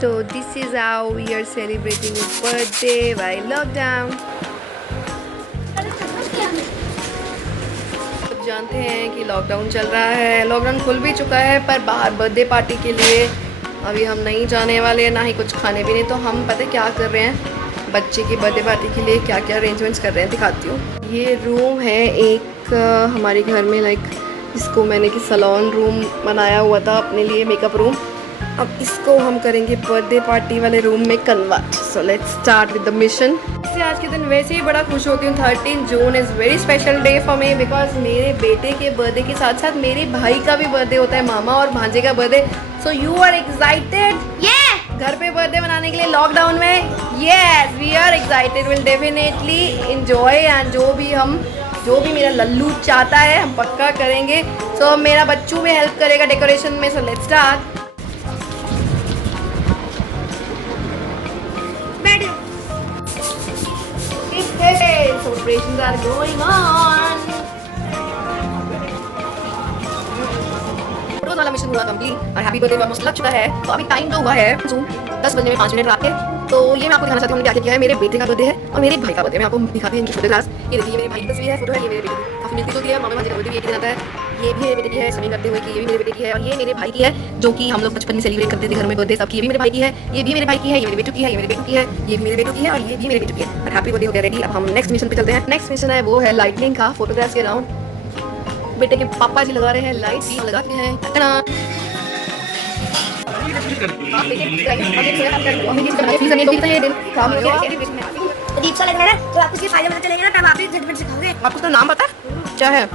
So this is how we are celebrating a birthday while lockdown. आप जानते हैं कि लॉकडाउन चल रहा है, लॉकडाउन खुल भी चुका है, पर बाहर बर्थडे पार्टी के लिए अभी हम नहीं जाने वाले हैं, ना ही कुछ खाने पीने। तो हम पता है क्या कर रहे हैं, बच्चे की बर्थडे पार्टी के लिए क्या क्या अरेंजमेंट्स कर रहे हैं, दिखाती हूँ। ये रूम है एक हमारे घर में, लाइक इसको मैंने कि सैलून रूम बनाया हुआ था अपने लिए, मेकअप रूम। अब इसको हम करेंगे बर्थडे पार्टी वाले रूम में convert. So let's start with the mission. इससे आज के दिन वैसे ही बड़ा खुश होती हूँ। 13 June is very special day for me, because मेरे बेटे के बर्थडे के साथ साथ मेरे भाई का भी बर्थडे होता है, मामा और भांजे का birthday. So you are excited? घर पे बर्थडे मनाने के लिए लॉकडाउन में? Yes, we are excited, will definitely enjoy. And जो भी मेरा लल्लू चाहता है हम पक्का करेंगे। सो मेरा बच्चू में हेल्प करेगा डेकोरेशन में। So let's start. Celebrations are going on. Photos वाला मिशन हुआ कंप्लीट और हैप्पी बर्थडे ऑलमोस्ट लग चुका है। तो अभी टाइम तो हुआ है 10 बजने में 5 मिनट रात के। तो ये मैं आपको दिखाना चाहती हूँ क्या किया है। मेरे बेटे का बर्थडे है और मेरे भाई का बर्थडे। मैं आपको दिखाती हूँ इनकी फोटोग्राफ्स। ये देखिए मेरे भाई की तस्वीर है, फोटो है, ये मेरे बेटे की काफी मिलती जुलती है। मामा भांजे का बर्थडे भी एक दिन आता है। ये भी मेरे बेटे की है, स्विमिंग करते हुए की, ये भी मेरे बेटे की है। और ये मेरे भाई की है, जो कि हम लोग बचपन में सेलिब्रेट करते थे घर में बर्थडे सबकी। ये भी मेरे भाई की है, ये भी मेरे भाई की है, ये मेरे बेटू की है, ये मेरे बेटू की है, ये भी मेरे बेटू की है और ये भी मेरे बेटू की है। और हैप्पी बर्थडे हो गया रेडी। अब हम नेक्स्ट मिशन पे चलते हैं। नेक्स्ट मिशन है वो है लाइटनिंग का, फोटोग्राफ्स के राउंड। बेटे के पापा जी लगा रहे हैं लाइट, भी लगाते हैं। अजीब सा लग रहा है ना, तो आपको इसके फायदे पता चलेंगे ना, तब आप ही झटपट सिखाओगे। आपको इसका नाम पता है क्या है?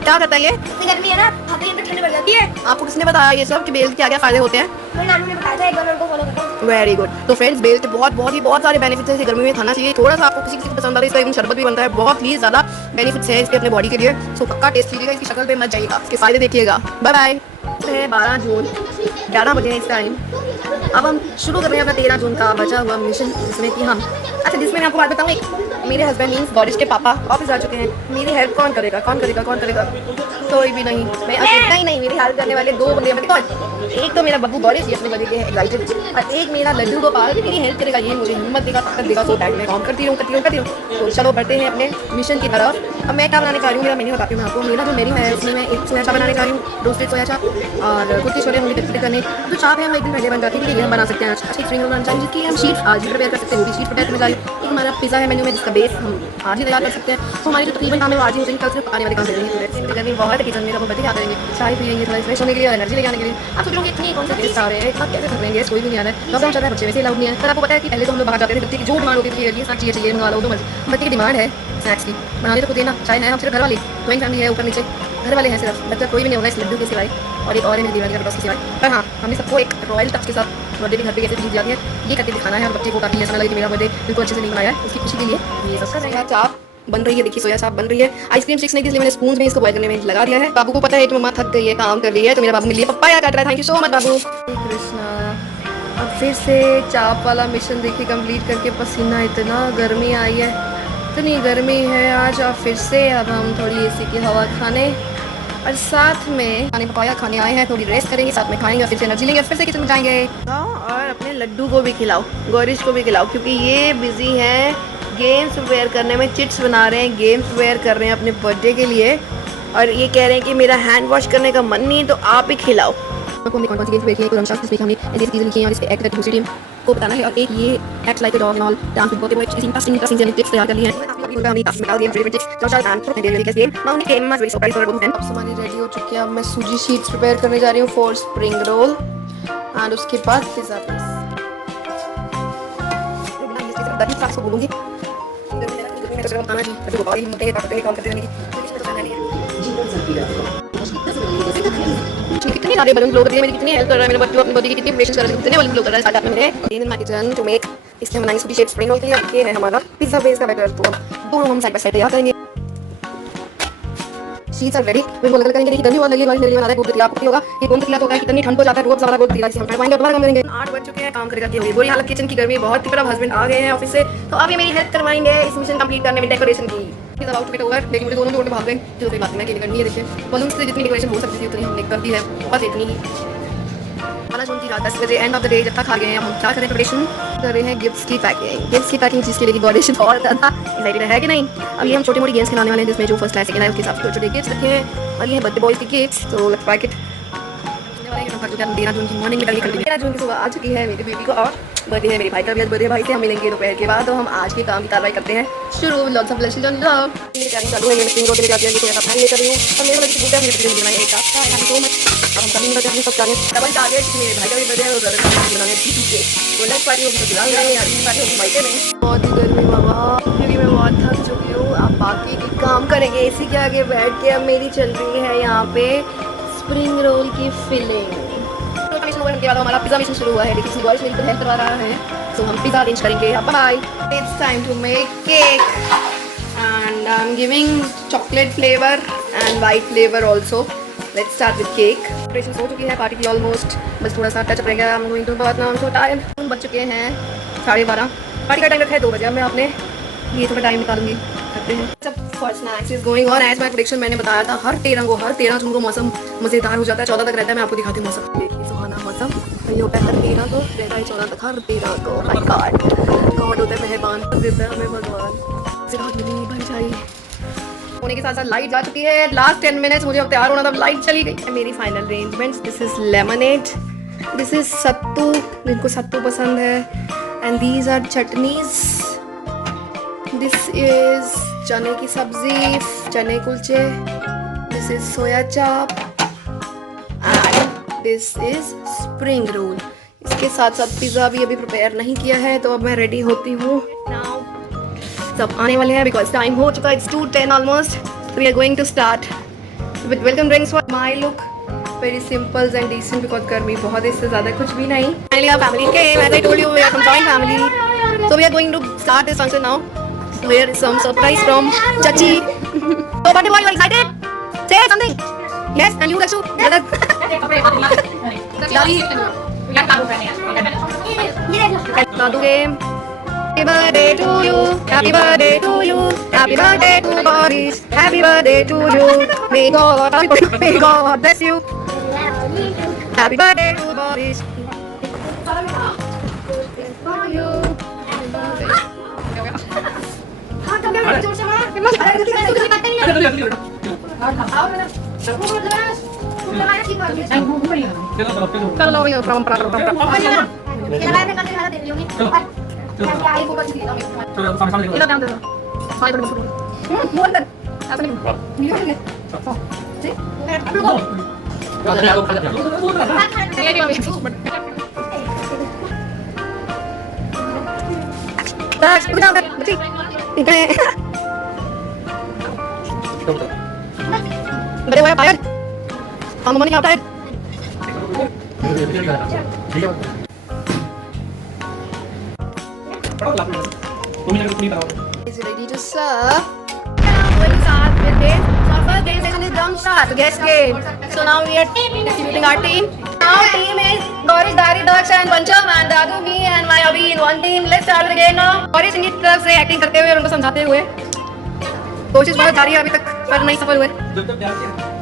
क्या करता है ये? इतनी गर्मी है ना, हाथ में ठंड पड़ जाती है। आपको किसने बताया ये सब कि बेल के क्या क्या फायदे होते हैं? मेरे नानू ने बताया था, एक बार उनको फॉलो करता हूं। Very good. तो फ्रेंड्स, बेल के बहुत सारे बेनिफिट्स है। गर्मी में खाना चाहिए। थोड़ा सा आपको किसी को पसंद आता है, इसका एकदम शरबत भी बनता है। बहुत ही ज्यादा बेनिफिट्स है इसके अपने बॉडी के लिए। सो पक्का टेस्ट कीजिएगा, इसकी शक्ल पे मत जाइएगा, इसके फायदे देखिएगा। Bye bye. 12 जून 11 बजे इस टाइम। अब हम शुरू कर रहे हैं अपना 13 जून का बचा हुआ मिशन, जिसमें कि हम जिसमें मैं आपको बात बताऊँ। मेरे हस्बैंड मीन्स गॉडिश के पापा ऑफिस जा चुके हैं। मेरी हेल्प कौन करेगा? कोई भी नहीं। मैं अकेला ही नहीं, मेरी हेल्प करने वाले 2 बंदे हैं। कौन? एक तो मेरा बब्बू गॉडिश, ये अपने बर्थडे के एक्साइटेड, और एक मेरा लड्डू गोपाल मेरी हेल्प करेगा। ये मुझे हिम्मत देगा, ताकत देगा। सो दैट मैं काम करती रहूँ। तो चलो बढ़ते हैं अपने मिशन की तरफ। अब मैं क्या बनाने जा रही हूँ, मेरा मेन्यू बताती हूँ मैं आपको। मेरा जो मेन्यू है उसमें मैं एक सोया चाप बनाने जा रही हूँ, रोस्टेड सोया चाप, और कुछ छोले होंगे टटपटे करने। जो चाप है हम एक दिन पहले बन जाती है, ये हम बना सकते हैं। अच्छी स्प्रिंग रोल बनाना चाहिए, जिसकी हम शीट्स आज ही प्रिपेयर कर सकते हैं। वो भी शीट पोटैटो में जा रही है। एक हमारा पिज़्ज़ा है मेन्यू में, जिसका बेस हम आज ही तैयार कर सकते हैं। तो हमारी जो तकरीबन काम है वो आज ही हो जाएगी, कल सिर्फ आने वाले काम करेंगे। गर्मी बहुत है किचन में, तो बर्थडे क्या करेंगे, चाय पिएंगे थोड़ा फ्रेश होने के लिए और एनर्जी लेके आने के लिए। आप सोच रहे होंगे इतनी कौन से गेस्ट आ रहे हैं, इतना कैसे कर रहे हैं, गेस्ट कोई भी नहीं आ रहा है। लॉकडाउन चल रहा है, बच्चे वैसे अलाउड नहीं है। पर आपको पता है कि पहले तो हम लोग बाहर जाते थे, बच्चे की जो डिमांड होती थी, ये स्नैक्स चाहिए मंगा लो, तो बच्चे की डिमांड है स्नैक्स की, बनाने तो खुद देना। चाहे हम सिर्फ घर वाले ज्वाइंट फैमिली है, ऊपर नीचे घर वाले हैं सिर्फ, बच्चा कोई भी नहीं होगा इस लड्डू के सिवाय और एक और है मेरी दीवाली का के सिवाय। पर हाँ, हमने सबको एक रॉयल टच के साथ बर्थडे भी घर पे कैसे चीज़ जाती है ये करके दिखाना है। और बच्चे को ताकि ऐसा ना लगे कि मेरा बर्थडे बिल्कुल अच्छे से नहीं मनाया है, उसकी खुशी के लिए ये सब कर रहे हैं। चाप बन रही है, देखिए सोया चाप बन रही है। आइसक्रीम सीखने के लिए मैंने स्पून में इसको बॉयल करने में लगा दिया है। बाबू को पता है कि मम्मा थक गई है, काम कर रही है, तो मेरा बाबू मेरे लिए पपाया काट रहा है। थैंक यू सो मच बाबू। कृष्णा। अब फिर से चाप वाला मिशन देखिए कंप्लीट करके पसीना, इतना गर्मी आई है, इतनी गर्मी है आज। अब फिर से अब हम थोड़ी एसी की हवा खाने और साथ में पपाया खाने आए हैं। थोड़ी रेस्ट करेंगे, साथ में खाएंगे, फिर से एनर्जी लेंगे, फिर से किचन में जाएंगे। और अपने लड्डू को भी खिलाओ, गौरिश को भी खिलाओ, क्योंकि ये बिजी हैं गेम्स प्रिपेयर करने में। चिट्स बना रहे हैं, गेम्स प्रिपेयर कर रहे हैं अपने बर्थडे के लिए, और ये कह रहे हैं कि मेरा हैंड वॉश करने का मन नहीं, तो आप ही खिलाओ। हमने कौन सी गेम्स प्रिपेयर की है, शास्त्र हमने ऐसी चीज़ें लिखी हैं और इस पे एक्ट करके दूसरी टीम को बताना है। और एक ये act like a dog and all dance with birthday boy, interesting tips तैयार कर ली हैं। हमने काफी निकाल दिए फेवरेट टिप्स, जो शायद आंसर दे देंगे गेम। मैं उन्हें गेम में वेरी सरप्राइज फॉर बोथ। अब सामान रेडी हो चुकी है। अब मैं सूजी शीट्स प्रिपेयर करने जा रही हूँ फॉर स्प्रिंग रोल, एंड उसके बाद पिज़्ज़ा पीस। को बोलूँगी कितनी सारे बलून ग्लो कर रही है, मेरी कितनी हेल्प कर रहा है मेरे बच्चों अपनी बॉडी की, कितनी प्रेशर कर रहा है, कितने बलून ग्लो कर रहा है साथ में मेरे। In my kitchen to make, इसलिए बनाएंगे सूजी शेप स्प्रिंग रोल के लिए। ये है हमारा पिज़्ज़ा बेस का बैटर। तो दोनों हम साइड बाय साइड तैयार करेंगे। Sheets are ready. बिल्कुल अलग करेंगे। गर्मी बहुत लगी है, मेरे लिए बना रहा है गोद आपको होगा ये गोद खिला होगा, कितनी ठंड हो जाता है, रोज ज़्यादा गोद खिला हम करवाएंगे। दोबारा काम करेंगे। 8 बज चुके हैं, काम करेगा कि बुरी हालत किचन की, गर्मी बहुत ही। अब हस्बैंड आ गए हैं ऑफिस से, तो अब ये मेरी हेल्प करवाएंगे इस मिशन कंप्लीट करने में, डेकोरेशन की। लेकिन मुझे दोनों भाग गए, जो बात मैं अकेले करनी है। देखिए बलून से जितनी डेकोरेशन हो सकती थी उतनी हमने कर दी है, बस इतनी ही। और 12 जून की रात 10 बजे एंड ऑफ द डे जब तक खा गए हैं हम क्या करें प्रिपरेशन कर रहे हैं गिफ्ट्स की पैकिंग जिसके लिए बॉडी से बहुत ज़्यादा एक्साइटेड है कि नहीं। अब ये हम छोटी मोटी गेम्स खिलाने वाले हैं जिसमें जो फर्स्ट क्लास सेकंड है उसके हिसाब से छोटे छोटे गिफ्ट्स रखे हैं और ये है बर्थडे बॉयज के गिफ्ट्स। तो लेट्स पैक इट। 13 जून की मॉर्निंग में डाली कर 13 जून की सुबह आ चुकी है मेरी बेबी को और बर्थडे है मेरे भाई का भी आज बर्थडे भाई से हम मिलेंगे दोपहर के बाद। तो हम आज के काम की कार्रवाई करते हैं शुरू। लॉट्स ऑफ लंच चालू है। मैं स्प्रिंग रोल लेकर आती हूँ थोड़ा सा लेकर रही हूँ और मेरे बच्चे पूछते हैं मुझे कितने बनाए एक साथ थैंक यू सो मच। अब हम कभी करते हैं सब कार्य डबल टारगेट मेरे भाई का भी बर्थडे है और ब्रदर का बनाने के तो नेक्स्ट पार्टी होगी तो फिलहाल मैं अगली पार्टी होगी मायके में। बहुत ही गर्मी बाबा क्योंकि मैं बहुत थक चुकी हूँ। अब बाकी के काम करेंगे इसी के आगे बैठ के। अब मेरी चल रही है यहाँ पे स्प्रिंग रोल की फिलिंग। के बाद हमारा पिज़्ज़ा मिशन शुरू हुआ है लेकिन बॉयज मेरी हेल्प करवा रहा है तो हम पिज़्ज़ा अरेंज करेंगे। Bye. It's time to make cake and I am giving chocolate flavour and white flavour also. Let's start with cake. Preparation हो चुकी है पार्टी की ऑलमोस्ट, बस थोड़ा सा टच रह गया। हम गोइंग टू बात नाउ सो टाइम बज चुके हैं 12:30। पार्टी का टाइम रखा है 2 बजे। अब मैं अपने लिए थोड़ा टाइम निकालूंगी करते हैं सब for snacks is going on as my prediction. मैंने बताया था हर 13 जून को मौसम मज़ेदार हो जाता है। 14 तक रहता है। मैं आपको दिखाती हूँ मौसम। देखिए सुहाना मौसम ये होता है हर 13 को रहता है 14 तक। हर 13 को माय गॉड होता है मेहरबान देता है हमें भगवान से राहत मिली भर जाए होने के साथ साथ लाइट जा चुकी है। लास्ट 10 मिनट्स मुझे अब तैयार होना था, लाइट चली गई। मेरी final arrangements this is lemonade, this is sattu जिनको सत्तू पसंद है and these are chutneys. This is chane की sabzi chane kulche, this is soya chaap and this is spring roll. इसके साथ साथ पिज़्ज़ा भी अभी प्रिपेयर नहीं किया है तो अब मैं रेडी होती हूँ। सब आने वाले हैं बिकॉज टाइम हो चुका है। It's 2:10 almost. We are going to start with welcome drinks for my look very simple and decent because गर्मी बहुत है, इससे ज़्यादा कुछ भी नहीं। Finally our family came as I told you we are from joint family so we are going to start this function now. So here is some surprise from Chachi. So birthday boy, you are excited? Say something. Yes, and you Dakshu. Nadu game. Happy birthday to you. Happy birthday to you. Happy birthday to Boris. Happy birthday to you. May God bless you. Happy birthday to Boris. Bade boy tired? On the morning how tired? Is it ready to serve? Going to start with this. So our first game session is drum start, guest game. So now we are distributing our team. Our team is Boris, Dari, Daksh and Pancham and Dadu, me and my Abhi in one team. Let's start with the game now. Boris इनकी तरफ से acting करते हुए और उनको समझाते हुए कोशिश बहुत जारी है अभी तक पर नहीं सफल हुए।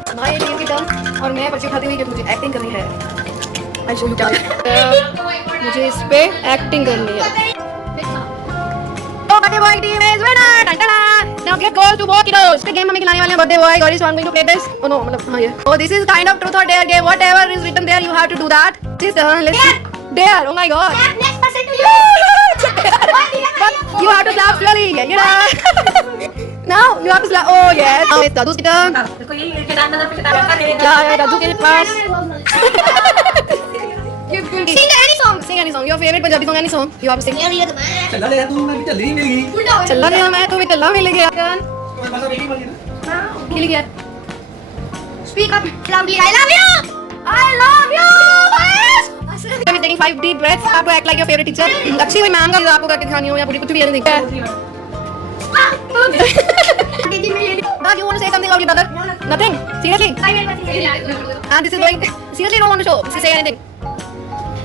हमारी टीम की टर्न और मैं पर्ची उठाती हुई क्योंकि मुझे एक्टिंग करनी है। आई शो यू क्या मुझे इस पे एक्टिंग करनी है। Birthday boy team is winner. Now get goal to both kudos. ये गेम हमें खिलाने वाले हैं बर्थडे बॉय और is going to play this. Oh no मतलब हां ये oh this is kind of truth और dare game. Whatever is written there you have to do that. This turn let's dare. Oh my God next person to you. But you have to clap slowly, you know. Now you have to clap. Oh yes. Now it's Dadu's turn. Yeah, Dadu के पास. Sing any song. Sing any song. Your favorite Punjabi song, any song. You have to sing. चला ले तू मैं भी चल ही मिल गई। चला गया मैं तो भी चला मिल गया। तुम्हें पता नहीं मर गया। खिल गया। Speak up loudly. I love you. I love you. You're taking 5 deep breaths. You have to act like your favorite teacher. अच्छी हुई मैम का मजाक आपको करके दिखानी हो या पूरी कुछ भी नहीं दिखता है। Dad, you want to say something about your brother? Nothing. Seriously? And this is going. Seriously, don't want to show. Just say anything.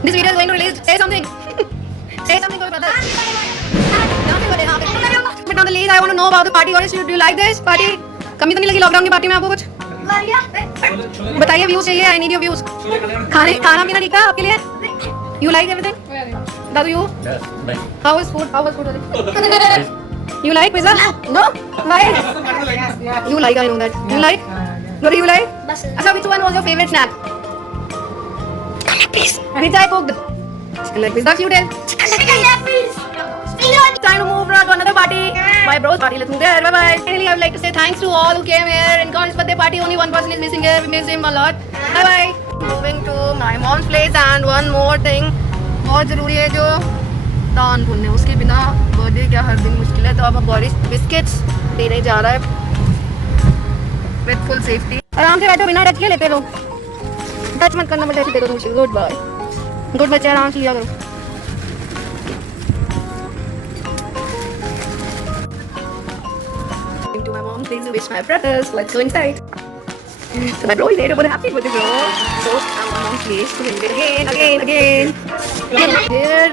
This video is going to release. Say something. Say something to your brother. But on the lead, I want to know about the party. What is? Do you like this party? कमी तो नहीं लगी lockdown की party में आपको कुछ? बताइए views चाहिए, आई नीड योर व्यूज। खाना पीना ठीक है आपके लिए? You like everything? Dadu you? How is food? How was food? You like pizza? No? Why? You like, I know that. You like? What do you like? बस Asa, which one was your favorite snack? Which I cooked? Chicken leg piece. That's you tell. Time to move on to another party. My bro's party. Let's move there. Bye bye. Finally, I would like to say thanks to all who came here. In Connor's birthday party, only one person is missing here. We miss him a lot. Bye bye. Moving to my mom's place and one more thing. बहुत जरूरी है जो दान पुण्य, उसके बिना birthday क्या हर दिन मुश्किल है। तो अब बॉरिस बिस्किट्स देने जा रहा है विद फुल सेफ्टी। आराम से बैठो, बिना टच के लेते रहो, टच मत करना, बट ऐसे दे दो मुझे। गुड बाय, गुड बच्चे, आराम से लिया करो। To my mom's place to wish my brothers. Let's go inside. So my bro is there, but happy with the bro. So I'm on mom's place to celebrate again. Here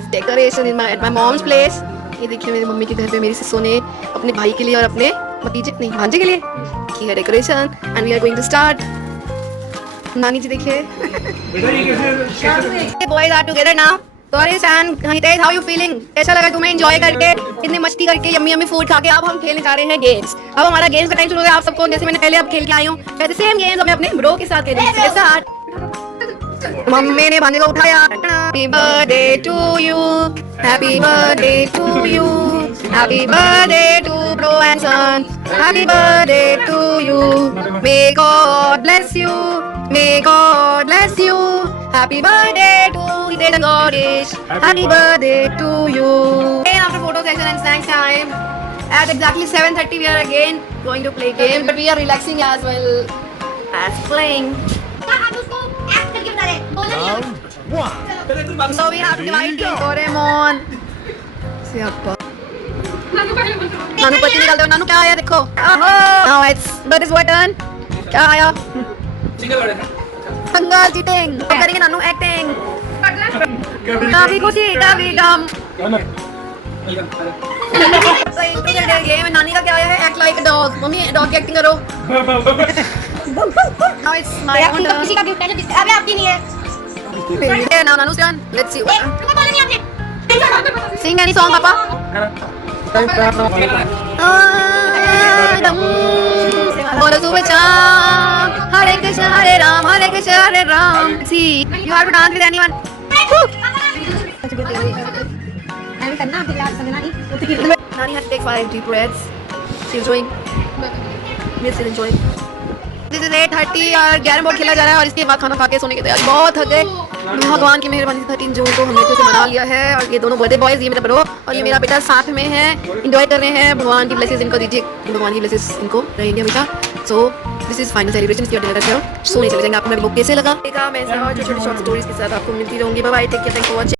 is decoration at my mom's place. ये देखिए मेरी mummy के घर पे मेरी सिस्सो ने अपने भाई के लिए और अपने भतीजे नहीं भांजे के लिए की है decoration. And we are going to start. नानी जी देखिए। Boys are together now. Doris and Hitesh, how you feeling? कैसा लगा तुम्हें एंजॉय करके, इतनी मस्ती करके, यम्मी यम्मी फूड खा के? अब हम खेलने जा रहे हैं गेम्स। अब हमारा गेम्स का टाइम शुरू हो गया। आप सबको जैसे मैंने पहले अब खेल के आई हूँ वैसे सेम गेम्स हमें अपने ब्रो के साथ खेलने हैं। साथ मम्मी ने भांजे को उठाया। Happy birthday to you, happy birthday to you, happy birthday to bro and son, happy birthday to you, may God bless you, may God bless you, happy birthday to Hitesh and Gaurish, happy birthday to you. Again after photo session and snacks time, at exactly 7:30 we are again going to play game, but we are relaxing as well as playing. So we have to divide the Doraemon. Siapa? नानू पति निकाल दो। नानू क्या आया देखो। Now it's but it's what turn? क्या आया? हंगाल cheating. अब करेंगे नानू एक्टिंग। काफी खुशी, काफी गम। गेम नानी का क्या आया है? Act like a dog. Mummy dog की एक्टिंग करो। Now it's my own turn. किसी का गिफ्ट है जो अबे आपकी नहीं है। Yeah, now Nanu's turn. Let's see. तुम्हें बोला नहीं आपने। Sing any song, Papa. बोलो सुबह शाम, Hare Krishna, Hare Ram, Hare Krishna, Hare Ram. See, you have to dance with anyone. Nani had to take 5 deep breaths. She's enjoying. We're still enjoying. This is 8:30 और 11 ball खेला जा रहा है और इसके बाद खाना खा के सोने के तैयार। बहुत थक गए। भगवान की मेहरबानी से 13 जून को हमने इसे मना लिया है और ये दोनों बर्थडे बॉयज, ये मेरा ब्रो और ये मेरा बेटा साथ में है, एंजॉय कर रहे हैं। भगवान की ब्लेसिंग्स इनको दीजिए, भगवान की ब्लेसिंग्स इनको रहेंगे हमेशा। So this is final celebration. इसकी डिनर करके सोने चले जाएंगे। आपको मेरा ब्लॉग कैसे लगा? मैं ऐसे और छोटे छोटे शॉर्ट स्टोरीज के साथ आपको मिलती रहूंगी। Bye bye, take care, thanks for watching.